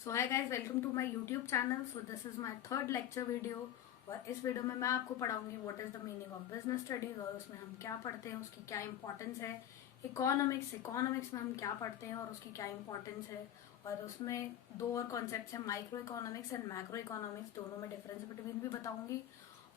So hi guys, welcome to my YouTube channel. So this is my third lecture video. और इस video में मैं आपको पढ़ाऊंगी what is the meaning of business studies और उसमें हम क्या पढ़ते हैं, उसकी क्या इंपॉर्टेंस है। इकोनॉमिक्स में हम क्या पढ़ते हैं और उसकी क्या इंपॉर्टेंस है। और उसमें दो और कॉन्सेप्ट है, micro economics and macro economics, दोनों में डिफरेंस बिटवीन भी बताऊंगी।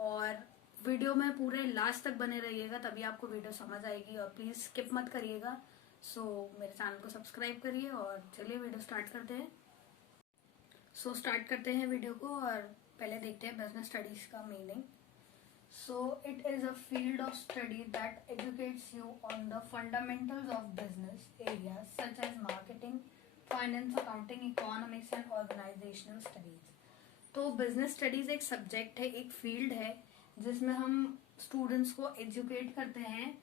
और वीडियो में पूरे लास्ट तक बने रहिएगा, तभी आपको वीडियो समझ आएगी। और प्लीज स्किप मत करिएगा। सो मेरे चैनल को सब्सक्राइब करिए और चलिए वीडियो स्टार्ट करते हैं। स्टार्ट करते हैं वीडियो को और पहले देखते हैं बिजनेस स्टडीज का meaning. So it is a field of study that educates you on the fundamentals of business areas such as marketing, finance, accounting, economics and organisational studies. तो बिजनेस स्टडीज एक subject है, एक field है जिसमें हम students को educate करते हैं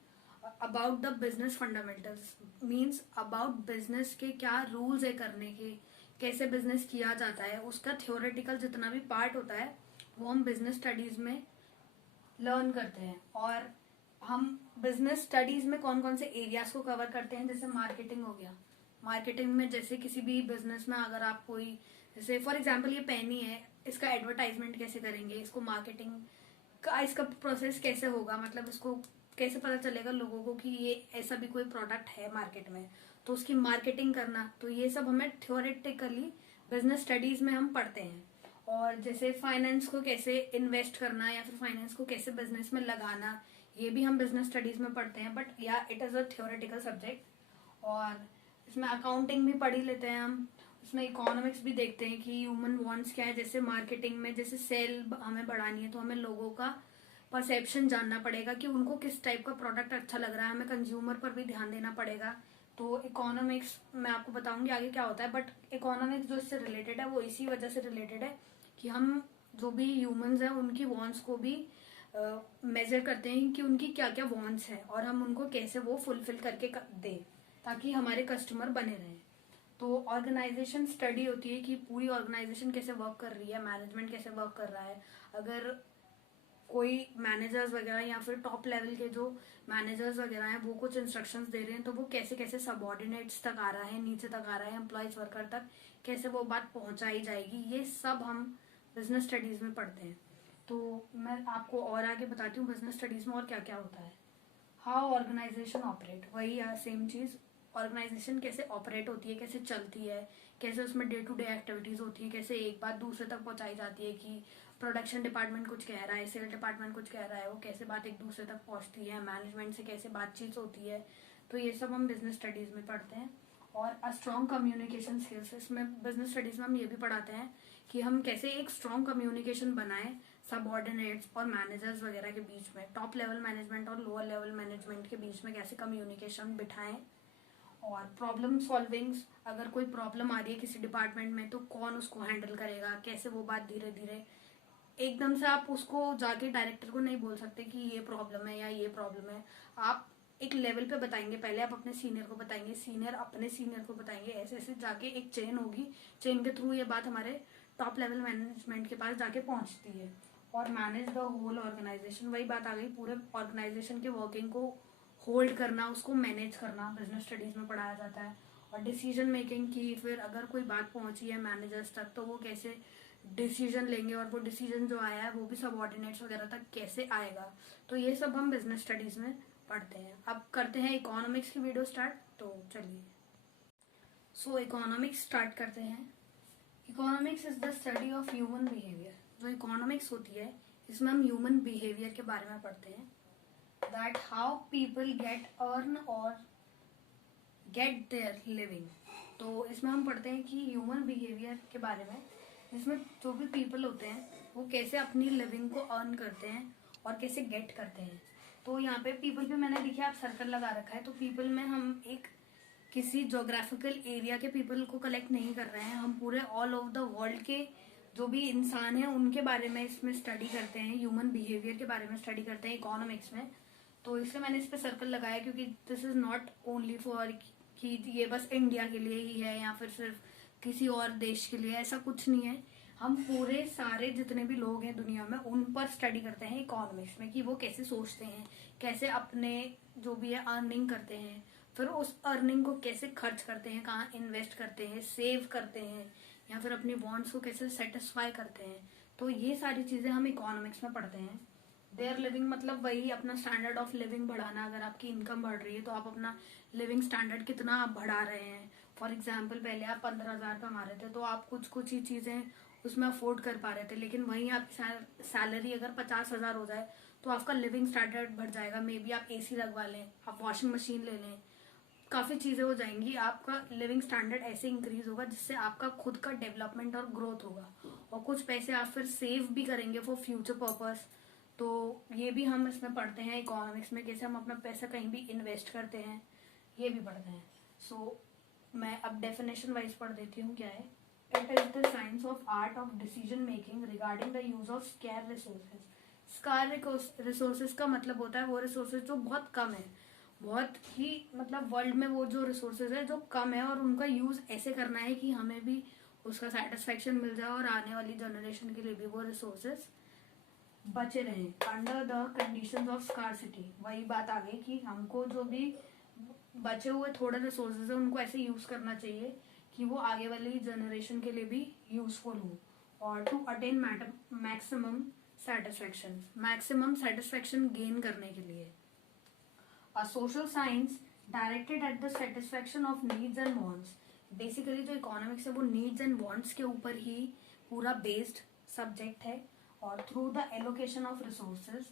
about the business fundamentals. Means about business के क्या रूल्स है करने के, कैसे बिजनेस किया जाता है, उसका थ्योरेटिकल जितना भी पार्ट होता है वो हम बिजनेस स्टडीज में लर्न करते हैं। और हम बिजनेस स्टडीज में कौन कौन से एरियाज को कवर करते हैं, जैसे मार्केटिंग हो गया। मार्केटिंग में जैसे किसी भी बिजनेस में अगर आप कोई, जैसे फॉर एग्जांपल ये पेन ही है, इसका एडवर्टाइजमेंट कैसे करेंगे, इसको मार्केटिंग का इसका प्रोसेस कैसे होगा, मतलब इसको कैसे पता चलेगा लोगों को कि ये ऐसा भी कोई प्रोडक्ट है मार्केट में, तो उसकी मार्केटिंग करना। तो ये सब हमें थ्योरेटिकली बिजनेस स्टडीज में हम पढ़ते हैं। और जैसे फाइनेंस को कैसे इन्वेस्ट करना या फिर फाइनेंस को कैसे बिजनेस में लगाना, ये भी हम बिजनेस स्टडीज में पढ़ते हैं, बट या it is a theoretical subject. और इसमें अकाउंटिंग भी पढ़ ही लेते हैं हम। उसमें इकोनॉमिक्स भी देखते हैं कि ह्यूमन वांट्स क्या है। जैसे मार्केटिंग में जैसे सेल हमें बढ़ानी है तो हमें लोगों का परसेप्शन जानना पड़ेगा कि उनको किस टाइप का प्रोडक्ट अच्छा लग रहा है, हमें कंज्यूमर पर भी ध्यान देना पड़ेगा। तो इकोनॉमिक्स मैं आपको बताऊंगी आगे क्या होता है, बट इकोनॉमिक्स जो इससे रिलेटेड है वो इसी वजह से रिलेटेड है कि हम जो भी ह्यूमंस हैं उनकी वॉन्ट्स को भी मेजर करते हैं कि उनकी क्या क्या वॉन्ट्स हैं और हम उनको कैसे वो फुलफिल करके दें ताकि हमारे कस्टमर बने रहें। तो ऑर्गेनाइजेशन स्टडी होती है कि पूरी ऑर्गेनाइजेशन कैसे वर्क कर रही है, मैनेजमेंट कैसे वर्क कर रहा है। अगर कोई मैनेजर्स वगैरह या फिर टॉप लेवल के जो मैनेजर्स वगैरह हैं वो कुछ इंस्ट्रक्शंस दे रहे हैं तो वो कैसे कैसे सबऑर्डिनेट्स तक आ रहा है, नीचे तक आ रहा है, एम्प्लॉयज वर्कर तक कैसे वो बात पहुंचाई जाएगी, ये सब हम बिजनेस स्टडीज में पढ़ते हैं। तो मैं आपको और आगे बताती हूँ बिजनेस स्टडीज में और क्या क्या होता है। हाउ ऑर्गेनाइजेशन ऑपरेट, वही सेम चीज। ऑर्गेनाइजेशन कैसे ऑपरेट होती है, कैसे चलती है, कैसे उसमें डे टू डे एक्टिविटीज होती है, कैसे एक बात दूसरे तक पहुंचाई जाती है कि प्रोडक्शन डिपार्टमेंट कुछ कह रहा है, सेल डिपार्टमेंट कुछ कह रहा है, वो कैसे बात एक दूसरे तक पहुंचती है, मैनेजमेंट से कैसे बातचीत होती है। तो ये सब हम बिजनेस स्टडीज में पढ़ते हैं। और अ स्ट्रॉन्ग कम्युनिकेशन स्किल्स, इसमें बिजनेस स्टडीज में हम ये भी पढ़ाते हैं कि हम कैसे एक स्ट्रॉन्ग कम्युनिकेशन बनाएं सबऑर्डिनेट्स और मैनेजर्स वगैरह के बीच में, टॉप लेवल मैनेजमेंट और लोअर लेवल मैनेजमेंट के बीच में कैसे कम्युनिकेशन बिठाएं। और प्रॉब्लम सॉल्विंग, अगर कोई प्रॉब्लम आ रही है किसी डिपार्टमेंट में तो कौन उसको हैंडल करेगा, कैसे वो बात धीरे धीरे, एकदम से आप उसको जाके डायरेक्टर को नहीं बोल सकते कि ये प्रॉब्लम है या ये प्रॉब्लम है। आप एक लेवल पे बताएंगे, पहले आप अपने सीनियर को बताएंगे, सीनियर अपने सीनियर को बताएंगे, ऐसे ऐसे जाके एक चेन होगी, चेन के थ्रू ये बात हमारे टॉप लेवल मैनेजमेंट के पास जाके पहुंचती है। और मैनेज द होल ऑर्गेनाइजेशन, वही बात आ गई, पूरे ऑर्गेनाइजेशन के वर्किंग को होल्ड करना, उसको मैनेज करना बिजनेस स्टडीज में पढ़ाया जाता है। और डिसीजन मेकिंग की, फिर अगर कोई बात पहुंची है मैनेजर्स तक तो वो कैसे डिसीजन लेंगे और वो डिसीजन जो आया है वो भी सबऑर्डिनेट्स वगैरह तक कैसे आएगा। तो ये सब हम बिजनेस स्टडीज में पढ़ते हैं। अब करते हैं इकोनॉमिक्स की वीडियो स्टार्ट, तो चलिए। इकोनॉमिक्स स्टार्ट करते हैं। Economics is the study of human behaviour. जो इकोनॉमिक्स होती है इसमें हम ह्यूमन बिहेवियर के बारे में पढ़ते हैं, that how people get earn और गेट देयर लिविंग। तो इसमें हम पढ़ते हैं कि ह्यूमन बिहेवियर के बारे में, जिसमें जो भी पीपल होते हैं वो कैसे अपनी लिविंग को अर्न करते हैं और कैसे गेट करते हैं। तो यहाँ पे पीपल पे मैंने देखिए आप सर्कल लगा रखा है, तो पीपल में हम एक किसी जोग्राफिकल एरिया के पीपल को कलेक्ट नहीं कर रहे हैं, हम पूरे ऑल ओवर द वर्ल्ड के जो भी इंसान हैं उनके बारे में इसमें स्टडी करते हैं, ह्यूमन बिहेवियर के बारे में स्टडी करते हैं इकोनॉमिक्स में। तो इसलिए मैंने इस पे सर्कल लगाया क्योंकि this is not only for कि ये बस इंडिया के लिए ही है या फिर सिर्फ किसी और देश के लिए, ऐसा कुछ नहीं है। हम पूरे सारे जितने भी लोग हैं दुनिया में उन पर स्टडी करते हैं इकोनॉमिक्स में कि वो कैसे सोचते हैं, कैसे अपने जो भी है अर्निंग करते हैं, फिर उस अर्निंग को कैसे खर्च करते हैं, कहाँ इन्वेस्ट करते हैं, सेव करते हैं, या फिर अपनी वांट्स को कैसे सेटिस्फाई करते हैं। तो ये सारी चीज़ें हम इकोनॉमिक्स में पढ़ते हैं। देयर लिविंग मतलब वही अपना स्टैंडर्ड ऑफ लिविंग बढ़ाना। अगर आपकी इनकम बढ़ रही है तो आप अपना लिविंग स्टैंडर्ड कितना आप बढ़ा रहे हैं। फॉर एग्जाम्पल पहले आप 15,000 कमा रहे थे तो आप कुछ ही चीज़ें उसमें अफोर्ड कर पा रहे थे, लेकिन वहीं आपकी सैलरी अगर 50,000 हो जाए तो आपका लिविंग स्टैंडर्ड बढ़ जाएगा। मे बी आप एसी लगवा लें, आप वॉशिंग मशीन ले लें, काफ़ी चीज़ें हो जाएंगी। आपका लिविंग स्टैंडर्ड ऐसे इंक्रीज होगा जिससे आपका खुद का डेवलपमेंट और ग्रोथ होगा, और कुछ पैसे आप फिर सेव भी करेंगे फॉर फ्यूचर पर्पस। तो ये भी हम इसमें पढ़ते हैं इकोनॉमिक्स में, कैसे हम अपना पैसा कहीं भी इन्वेस्ट करते हैं, ये भी पढ़ते हैं। सो मैं अब डेफिनेशन वाइज पढ़ देती हूँ क्या है। It is the science of art of decision making regarding the use of scare resources. Scare resources का मतलब होता है वो रिसोर्सेज जो बहुत कम है, बहुत ही मतलब वर्ल्ड में वो जो रिसोर्सेज है जो कम है, और उनका यूज ऐसे करना है कि हमें भी उसका सेटिस्फेक्शन मिल जाए और आने वाली जनरेशन के लिए भी वो रिसोर्सेज बचे रहें under the conditions of scarcity. वही बात आ गई कि हमको जो भी बचे हुए थोड़े रिसोर्सेज है उनको ऐसे यूज करना चाहिए कि वो आगे वाली जनरेशन के लिए भी यूजफुल हो, और to attain maximum satisfaction gain करने के लिए। A social science directed at the satisfaction of needs and wants. Basically जो इकोनॉमिक्स है वो नीड्स एंड वांट्स के ऊपर ही पूरा बेस्ड सब्जेक्ट है। और through the allocation of resources,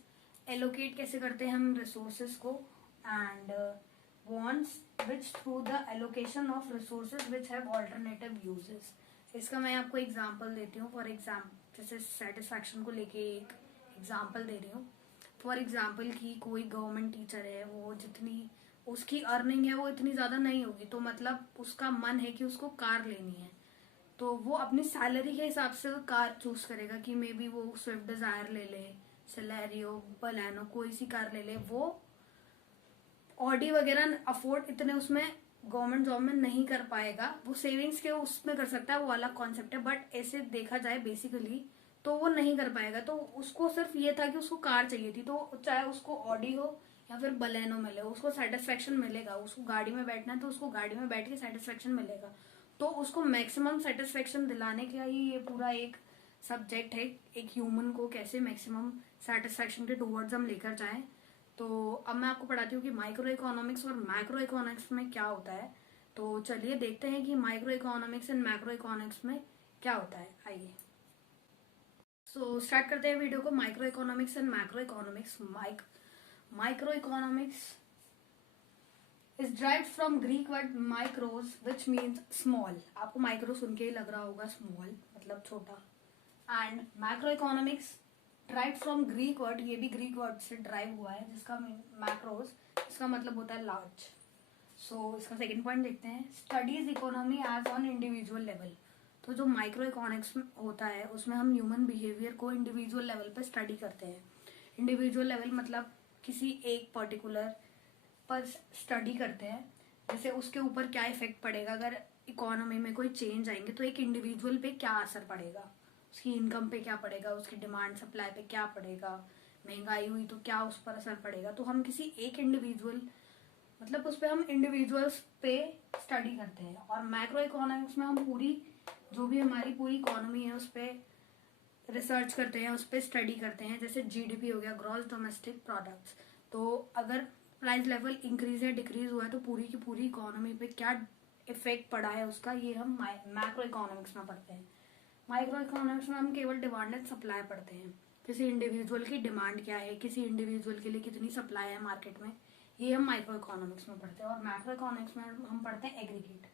allocate कैसे करते हैं हम रिसोर्सेज को, and wants which through the allocation of resources which have alternative uses। इसका मैं आपको एग्जांपल देती हूँ। फॉर एग्जाम्पल जैसे सेटिस्फैक्शन को लेके एक एग्जांपल दे रही हूँ। फॉर एग्जांपल कि कोई गवर्नमेंट टीचर है, वो जितनी उसकी अर्निंग है वो इतनी ज़्यादा नहीं होगी, तो मतलब उसका मन है कि उसको कार लेनी है, तो वो अपनी सैलरी के हिसाब से कार चूज करेगा कि मे बी वो स्विफ्ट डिज़ायर ले ले, सेलेरियो, बलेनो, कोई सी कार ले ले। वो ऑडी वगैरह अफोर्ड इतने उसमें गवर्नमेंट जॉब में नहीं कर पाएगा, वो सेविंग्स के उसमें कर सकता है, वो अलग कॉन्सेप्ट है। बट ऐसे देखा जाए बेसिकली तो वो नहीं कर पाएगा। तो उसको सिर्फ ये था कि उसको कार चाहिए थी, तो चाहे उसको ऑडी हो या फिर बलेनो मिले, उसको सेटिस्फेक्शन मिलेगा। उसको गाड़ी में बैठना है तो उसको गाड़ी में बैठ के सेटिस्फेक्शन मिलेगा। तो उसको मैक्सिमम सेटिस्फेक्शन दिलाने का ही ये पूरा एक सब्जेक्ट है, एक ह्यूमन को कैसे मैक्सिमम सेटिस्फेक्शन के टूवर्ड्स हम लेकर जाएं। तो अब मैं आपको पढ़ाती हूँ कि माइक्रो इकोनॉमिक्स और मैक्रो इकोनॉमिक्स में क्या होता है। तो चलिए देखते हैं कि micro economics and macro economics में क्या होता है। आइए सो स्टार्ट करते हैं वीडियो को। Micro economics and macro economics. Micro economics is derived from Greek word माइक्रोज which means small. आपको माइक्रो सुन के ही लग रहा होगा स्मॉल मतलब छोटा। And macro economics drive from Greek word, ये भी ग्रीक वर्ड से ड्राइव हुआ है, जिसका मैक्रोज, इसका मतलब होता है लार्ज। सो इसका सेकंड पॉइंट देखते हैं। Studies economy as on individual level. तो जो माइक्रो इकोनॉमिक्स होता है उसमें हम ह्यूमन बिहेवियर को इंडिविजुअल लेवल पे स्टडी करते हैं। इंडिविजुअल लेवल मतलब किसी एक पर्टिकुलर पर स्टडी करते हैं, जैसे उसके ऊपर क्या इफेक्ट पड़ेगा, अगर इकोनॉमी में कोई चेंज आएंगे तो एक इंडिविजुअल पे क्या असर पड़ेगा, उसकी इनकम पे क्या पड़ेगा, उसकी डिमांड सप्लाई पे क्या पड़ेगा, महंगाई हुई तो क्या उस पर असर पड़ेगा। तो हम किसी एक इंडिविजुअल मतलब उस पर हम इंडिविजुअल्स पे स्टडी करते हैं। और मैक्रो इकोनॉमिक्स में हम पूरी जो भी हमारी पूरी इकोनॉमी है उस पर रिसर्च करते हैं, उस पर स्टडी करते हैं। जैसे जीडीपी हो गया, ग्रॉस डोमेस्टिक प्रोडक्ट्स। तो अगर प्राइस लेवल इंक्रीज या डिक्रीज हुआ है तो पूरी की पूरी इकोनॉमी पे क्या इफेक्ट पड़ा है उसका, ये हम मैक्रो इकोनॉमिक्स में पढ़ते हैं। माइक्रो इकोनॉमिक्स में हम केवल डिमांड एंड सप्लाई पढ़ते हैं। किसी इंडिविजुअल की डिमांड क्या है, किसी इंडिविजुअल के लिए कितनी सप्लाई है मार्केट में, ये हम माइक्रो इकोनॉमिक्स में पढ़ते हैं। और मैक्रो इकोनॉमिक्स में हम पढ़ते हैं aggregate,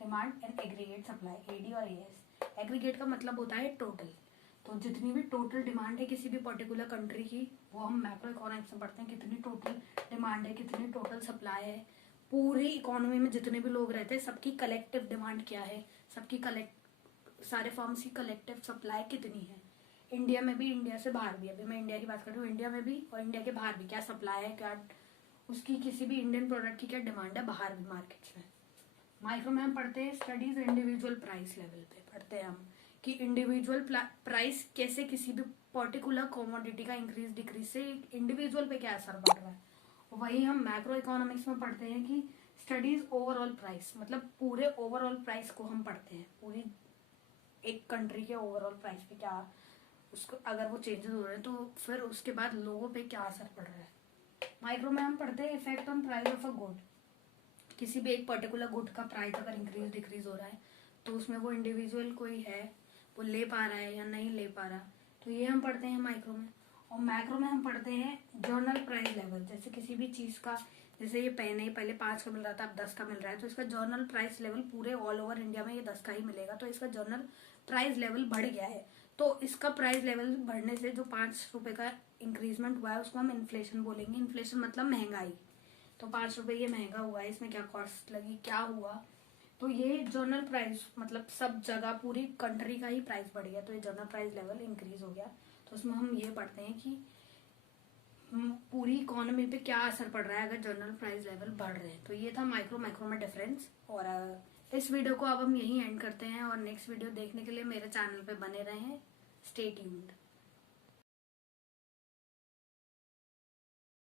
demand and aggregate supply, AD और एएस। एग्रीगेट का मतलब होता है टोटल। तो जितनी भी टोटल डिमांड है किसी भी पर्टिकुलर कंट्री की, वो हम मैक्रो इकोनॉमिक्स में पढ़ते हैं। कितनी टोटल डिमांड है, कितनी टोटल सप्लाई है, पूरी इकोनॉमी में जितने भी लोग रहते हैं सबकी कलेक्टिव डिमांड क्या है, सबकी सारे फॉर्म्स की कलेक्टिव सप्लाई कितनी है। इंडिया में भी, इंडिया से बाहर भी, अभी मैं इंडिया की बात कर रही हूँ, इंडिया में भी और इंडिया के बाहर भी क्या सप्लाई है, क्या उसकी किसी भी इंडियन प्रोडक्ट की क्या डिमांड है बाहर भी मार्केट्स में। माइक्रो में हम पढ़ते हैं स्टडीज इंडिविजुअल प्राइस लेवल पे पढ़ते हैं हम कि इंडिविजुअल प्राइस कैसे किसी भी पर्टिकुलर कॉमोडिटी का इंक्रीज डिक्रीज से इंडिविजुअल पे क्या असर पड़ रहा है। वही हम मैक्रो इकोनॉमिक्स में पढ़ते हैं कि स्टडीज ओवरऑल प्राइस, मतलब पूरे ओवरऑल प्राइस को हम पढ़ते हैं, पूरी एक कंट्री के ओवरऑल प्राइस पे क्या उसको अगर वो चेंजेस हो रहे हैं तो फिर उसके बाद लोगों पे क्या असर पड़ रहा है। माइक्रो में हम पढ़ते हैं effect on price of a good. किसी भी एक पर्टिकुलर गुड का प्राइस अगर इंक्रीज डिक्रीज हो रहा है तो उसमें वो इंडिविजुअल कोई है वो ले पा रहा है या नहीं ले पा रहा, तो ये हम पढ़ते हैं माइक्रो में। और मैक्रो में हम पढ़ते हैं जर्नल प्राइस लेवल। जैसे किसी भी चीज़ का, जैसे ये पेन है पहले 5 का मिल रहा था अब 10 का मिल रहा है, तो इसका जर्नल प्राइस लेवल पूरे ऑल ओवर इंडिया में ये 10 का ही मिलेगा, तो इसका जर्नल प्राइस लेवल बढ़ गया है। तो इसका प्राइस लेवल बढ़ने से जो 5 रुपये का इंक्रीजमेंट हुआ है उसको हम इन्फ्लेशन बोलेंगे। इन्फ्लेशन मतलब महंगाई। तो 5 रुपये ये महंगा हुआ है, इसमें क्या कॉस्ट लगी क्या हुआ, तो ये जर्नल प्राइस मतलब सब जगह पूरी कंट्री का ही प्राइस बढ़ गया, तो ये जर्नल प्राइस लेवल इंक्रीज हो गया। तो उसमें हम ये पढ़ते हैं कि पूरी इकोनॉमी पे क्या असर पड़ रहा है अगर जर्नल प्राइस लेवल बढ़ रहे हैं। तो ये था माइक्रो मैक्रो में डिफरेंस। और इस वीडियो को अब हम यहीं एंड करते हैं और नेक्स्ट वीडियो देखने के लिए मेरे चैनल पे बने रहें। Stay tuned.